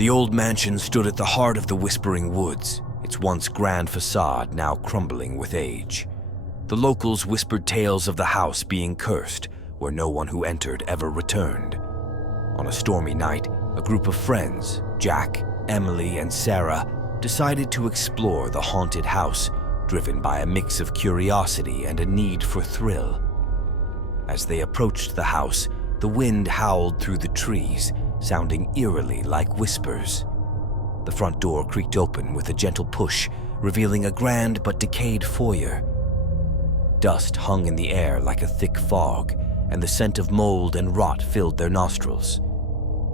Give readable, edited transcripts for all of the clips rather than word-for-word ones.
The old mansion stood at the heart of the Whispering Woods, its once grand facade now crumbling with age. The locals whispered tales of the house being cursed, where no one who entered ever returned. On a stormy night, a group of friends, Jack, Emily, and Sarah, decided to explore the haunted house, driven by a mix of curiosity and a need for thrill. As they approached the house, the wind howled through the trees, sounding eerily like whispers. The front door creaked open with a gentle push, revealing a grand but decayed foyer. Dust hung in the air like a thick fog, and the scent of mold and rot filled their nostrils.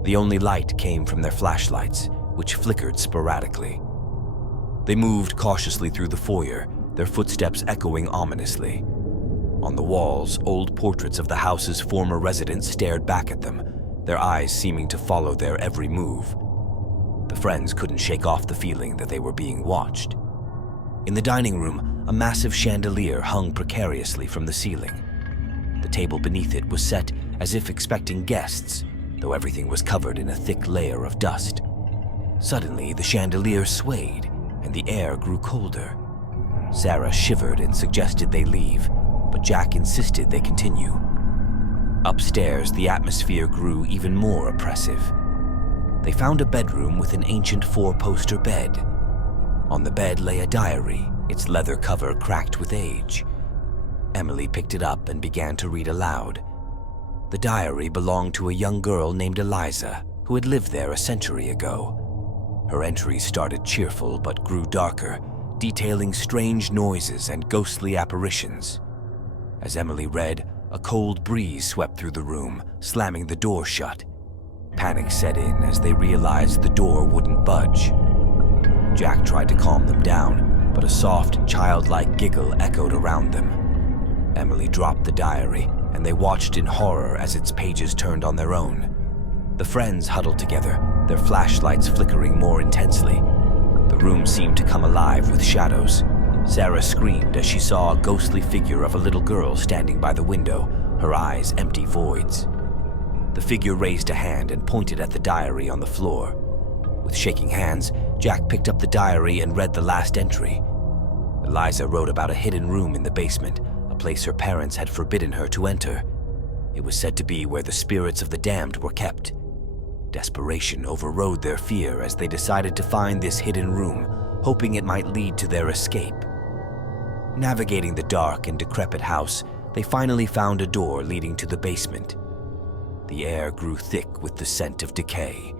The only light came from their flashlights, which flickered sporadically. They moved cautiously through the foyer, their footsteps echoing ominously. On the walls, old portraits of the house's former residents stared back at them, their eyes seeming to follow their every move. The friends couldn't shake off the feeling that they were being watched. In the dining room, a massive chandelier hung precariously from the ceiling. The table beneath it was set as if expecting guests, though everything was covered in a thick layer of dust. Suddenly, the chandelier swayed, and the air grew colder. Sarah shivered and suggested they leave, but Jack insisted they continue. Upstairs, the atmosphere grew even more oppressive. They found a bedroom with an ancient four-poster bed. On the bed lay a diary, its leather cover cracked with age. Emily picked it up and began to read aloud. The diary belonged to a young girl named Eliza, who had lived there a century ago. Her entries started cheerful but grew darker, detailing strange noises and ghostly apparitions. As Emily read, a cold breeze swept through the room, slamming the door shut. Panic set in as they realized the door wouldn't budge. Jack tried to calm them down, but a soft, childlike giggle echoed around them. Emily dropped the diary, and they watched in horror as its pages turned on their own. The friends huddled together, their flashlights flickering more intensely. The room seemed to come alive with shadows. Sarah screamed as she saw a ghostly figure of a little girl standing by the window, her eyes empty voids. The figure raised a hand and pointed at the diary on the floor. With shaking hands, Jack picked up the diary and read the last entry. Eliza wrote about a hidden room in the basement, a place her parents had forbidden her to enter. It was said to be where the spirits of the damned were kept. Desperation overrode their fear as they decided to find this hidden room, hoping it might lead to their escape. Navigating the dark and decrepit house, they finally found a door leading to the basement. The air grew thick with the scent of decay.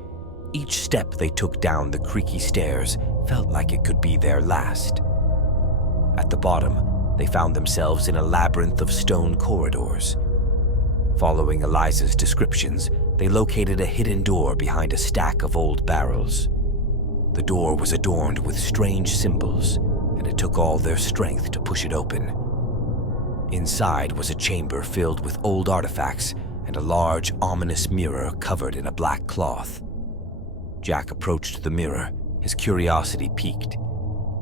Each step they took down the creaky stairs felt like it could be their last. At the bottom, they found themselves in a labyrinth of stone corridors. Following Eliza's descriptions, they located a hidden door behind a stack of old barrels. The door was adorned with strange symbols, and it took all their strength to push it open. Inside was a chamber filled with old artifacts and a large, ominous mirror covered in a black cloth. Jack approached the mirror, his curiosity piqued.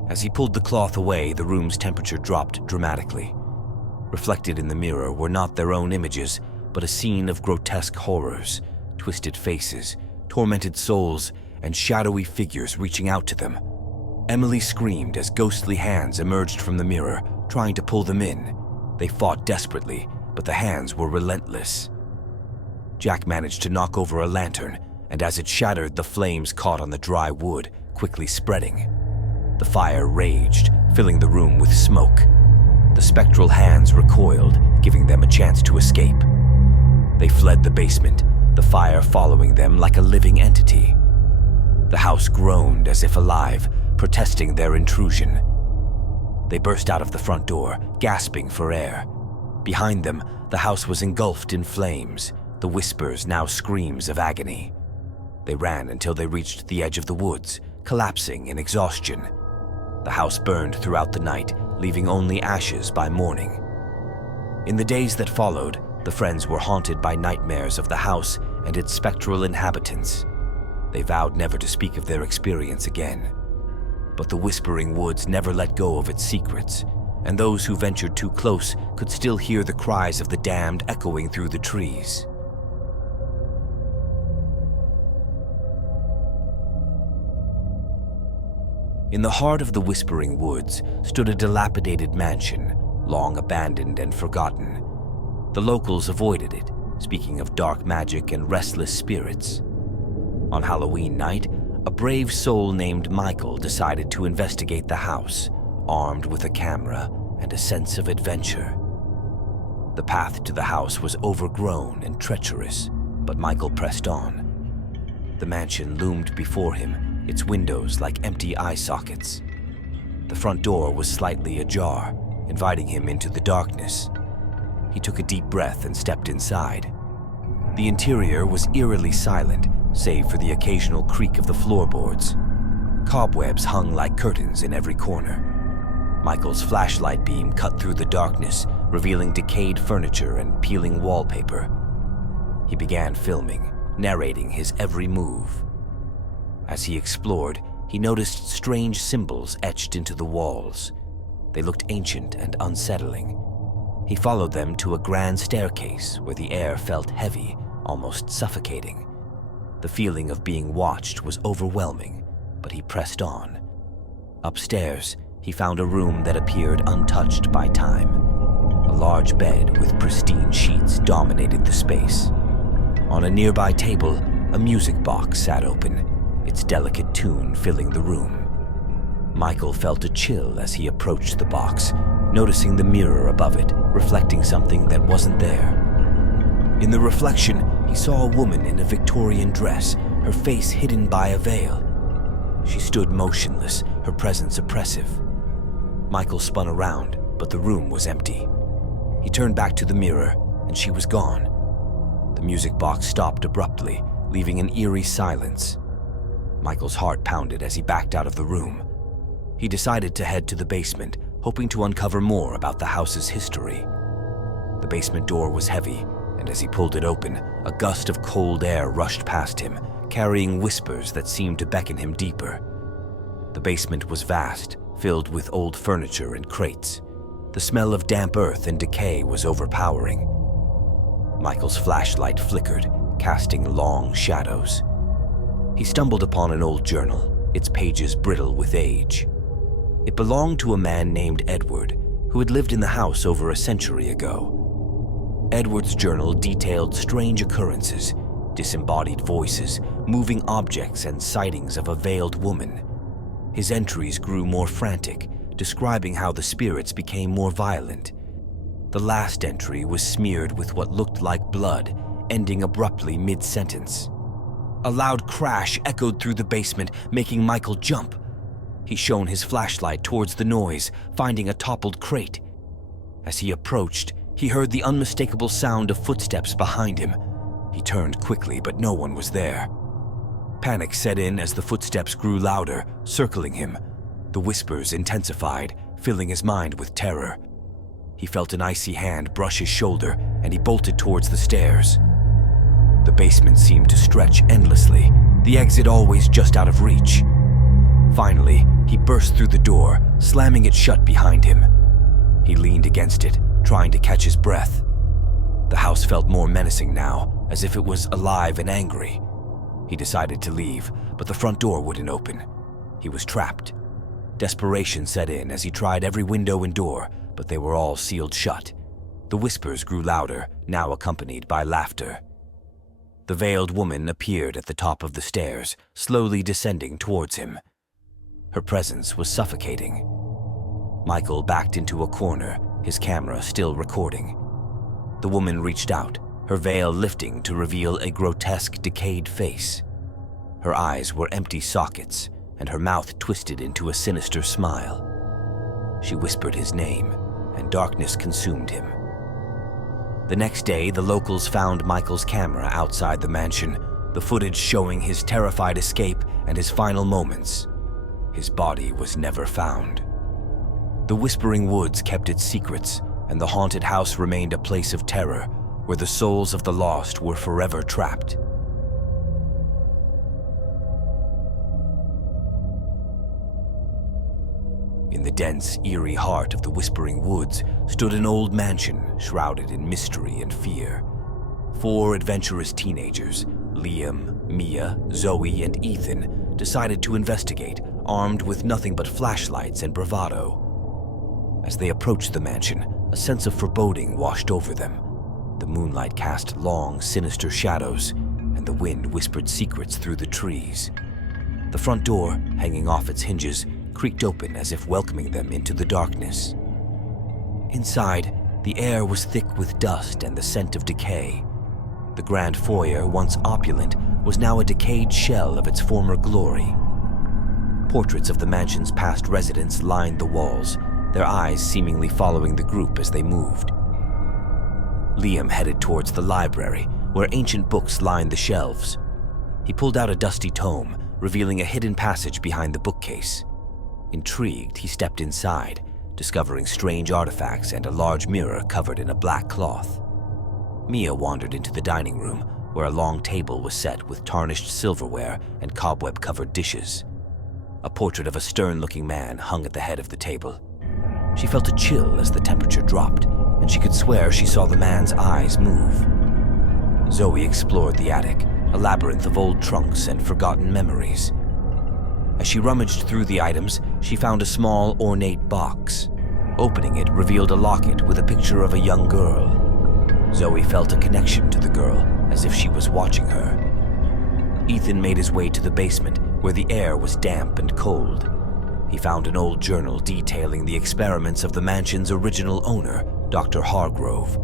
As he pulled the cloth away, the room's temperature dropped dramatically. Reflected in the mirror were not their own images, but a scene of grotesque horrors, twisted faces, tormented souls, and shadowy figures reaching out to them. Emily screamed as ghostly hands emerged from the mirror, trying to pull them in. They fought desperately, but the hands were relentless. Jack managed to knock over a lantern, and as it shattered, the flames caught on the dry wood, quickly spreading. The fire raged, filling the room with smoke. The spectral hands recoiled, giving them a chance to escape. They fled the basement, the fire following them like a living entity. The house groaned as if alive, protesting their intrusion. They burst out of the front door, gasping for air. Behind them, the house was engulfed in flames, the whispers now screams of agony. They ran until they reached the edge of the woods, collapsing in exhaustion. The house burned throughout the night, leaving only ashes by morning. In the days that followed, the friends were haunted by nightmares of the house and its spectral inhabitants. They vowed never to speak of their experience again. But the Whispering Woods never let go of its secrets, and those who ventured too close could still hear the cries of the damned echoing through the trees. In the heart of the Whispering Woods stood a dilapidated mansion, long abandoned and forgotten. The locals avoided it, speaking of dark magic and restless spirits. On Halloween night, a brave soul named Michael decided to investigate the house, armed with a camera and a sense of adventure. The path to the house was overgrown and treacherous, but Michael pressed on. The mansion loomed before him, its windows like empty eye sockets. The front door was slightly ajar, inviting him into the darkness. He took a deep breath and stepped inside. The interior was eerily silent, save for the occasional creak of the floorboards. Cobwebs hung like curtains in every corner. Michael's flashlight beam cut through the darkness, revealing decayed furniture and peeling wallpaper. He began filming, narrating his every move. As he explored, he noticed strange symbols etched into the walls. They looked ancient and unsettling. He followed them to a grand staircase where the air felt heavy, almost suffocating. The feeling of being watched was overwhelming, but he pressed on. Upstairs, he found a room that appeared untouched by time. A large bed with pristine sheets dominated the space. On a nearby table, a music box sat open, its delicate tune filling the room. Michael felt a chill as he approached the box, noticing the mirror above it, reflecting something that wasn't there. In the reflection, he saw a woman in a Victorian dress, her face hidden by a veil. She stood motionless, her presence oppressive. Michael spun around, but the room was empty. He turned back to the mirror, and she was gone. The music box stopped abruptly, leaving an eerie silence. Michael's heart pounded as he backed out of the room. He decided to head to the basement, hoping to uncover more about the house's history. The basement door was heavy, and as he pulled it open, a gust of cold air rushed past him, carrying whispers that seemed to beckon him deeper. The basement was vast, filled with old furniture and crates. The smell of damp earth and decay was overpowering. Michael's flashlight flickered, casting long shadows. He stumbled upon an old journal, its pages brittle with age. It belonged to a man named Edward, who had lived in the house over a century ago. Edward's journal detailed strange occurrences, disembodied voices, moving objects, and sightings of a veiled woman. His entries grew more frantic, describing how the spirits became more violent. The last entry was smeared with what looked like blood, ending abruptly mid-sentence. A loud crash echoed through the basement, making Michael jump. He shone his flashlight towards the noise, finding a toppled crate. As he approached, he heard the unmistakable sound of footsteps behind him. He turned quickly, but no one was there. Panic set in as the footsteps grew louder, circling him. The whispers intensified, filling his mind with terror. He felt an icy hand brush his shoulder, and he bolted towards the stairs. The basement seemed to stretch endlessly, the exit always just out of reach. Finally, he burst through the door, slamming it shut behind him. He leaned against it, trying to catch his breath. The house felt more menacing now, as if it was alive and angry. He decided to leave, but the front door wouldn't open. He was trapped. Desperation set in as he tried every window and door, but they were all sealed shut. The whispers grew louder, now accompanied by laughter. The veiled woman appeared at the top of the stairs, slowly descending towards him. Her presence was suffocating. Michael backed into a corner, his camera still recording. The woman reached out, her veil lifting to reveal a grotesque, decayed face. Her eyes were empty sockets, and her mouth twisted into a sinister smile. She whispered his name, and darkness consumed him. The next day, the locals found Michael's camera outside the mansion, the footage showing his terrified escape and his final moments. His body was never found. The Whispering Woods kept its secrets, and the haunted house remained a place of terror, where the souls of the lost were forever trapped. In the dense, eerie heart of the Whispering Woods stood an old mansion shrouded in mystery and fear. 4 adventurous teenagers, Liam, Mia, Zoe, and Ethan, decided to investigate, armed with nothing but flashlights and bravado. As they approached the mansion, a sense of foreboding washed over them. The moonlight cast long, sinister shadows, and the wind whispered secrets through the trees. The front door, hanging off its hinges, creaked open as if welcoming them into the darkness. Inside, the air was thick with dust and the scent of decay. The grand foyer, once opulent, was now a decayed shell of its former glory. Portraits of the mansion's past residents lined the walls, their eyes seemingly following the group as they moved. Liam headed towards the library, where ancient books lined the shelves. He pulled out a dusty tome, revealing a hidden passage behind the bookcase. Intrigued, he stepped inside, discovering strange artifacts and a large mirror covered in a black cloth. Mia wandered into the dining room, where a long table was set with tarnished silverware and cobweb-covered dishes. A portrait of a stern-looking man hung at the head of the table. She felt a chill as the temperature dropped, and she could swear she saw the man's eyes move. Zoe explored the attic, a labyrinth of old trunks and forgotten memories. As she rummaged through the items, she found a small, ornate box. Opening it revealed a locket with a picture of a young girl. Zoe felt a connection to the girl, as if she was watching her. Ethan made his way to the basement, where the air was damp and cold. He found an old journal detailing the experiments of the mansion's original owner, Dr. Hargrove.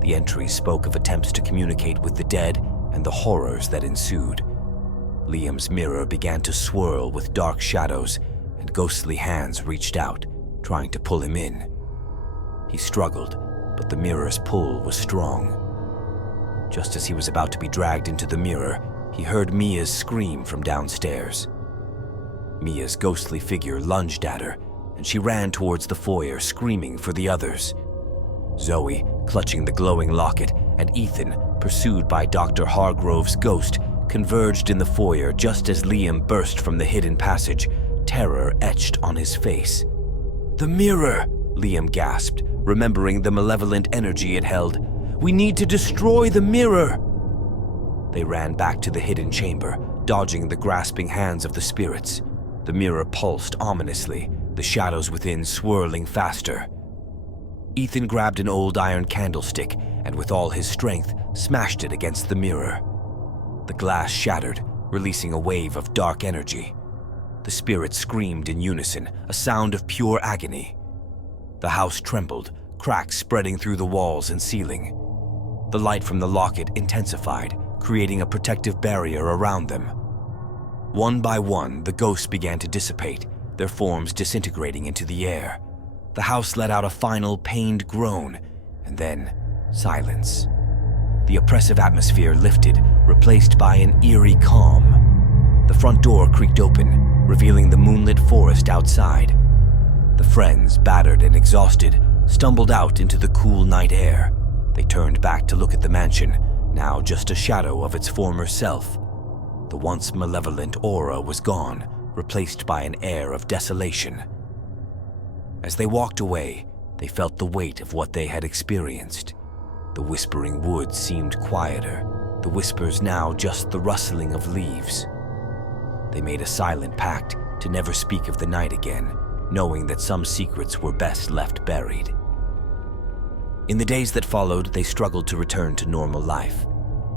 The entries spoke of attempts to communicate with the dead and the horrors that ensued. Liam's mirror began to swirl with dark shadows, and ghostly hands reached out, trying to pull him in. He struggled, but the mirror's pull was strong. Just as he was about to be dragged into the mirror, he heard Mia's scream from downstairs. Mia's ghostly figure lunged at her, and she ran towards the foyer, screaming for the others. Zoe, clutching the glowing locket, and Ethan, pursued by Dr. Hargrove's ghost, converged in the foyer just as Liam burst from the hidden passage, terror etched on his face. "The mirror!" Liam gasped, remembering the malevolent energy it held. "We need to destroy the mirror!" They ran back to the hidden chamber, dodging the grasping hands of the spirits. The mirror pulsed ominously, the shadows within swirling faster. Ethan grabbed an old iron candlestick and with all his strength smashed it against the mirror. The glass shattered, releasing a wave of dark energy. The spirits screamed in unison, a sound of pure agony. The house trembled, cracks spreading through the walls and ceiling. The light from the locket intensified, creating a protective barrier around them. One by one, the ghosts began to dissipate, their forms disintegrating into the air. The house let out a final pained groan, and then silence. The oppressive atmosphere lifted, replaced by an eerie calm. The front door creaked open, revealing the moonlit forest outside. The friends, battered and exhausted, stumbled out into the cool night air. They turned back to look at the mansion, now just a shadow of its former self. The once malevolent aura was gone, replaced by an air of desolation. As they walked away, they felt the weight of what they had experienced. The whispering woods seemed quieter, the whispers now just the rustling of leaves. They made a silent pact to never speak of the night again, knowing that some secrets were best left buried. In the days that followed, they struggled to return to normal life.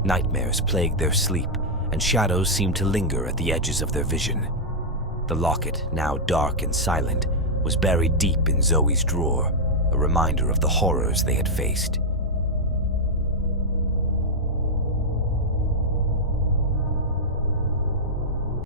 Nightmares plagued their sleep, and shadows seemed to linger at the edges of their vision. The locket, now dark and silent, was buried deep in Zoe's drawer, a reminder of the horrors they had faced.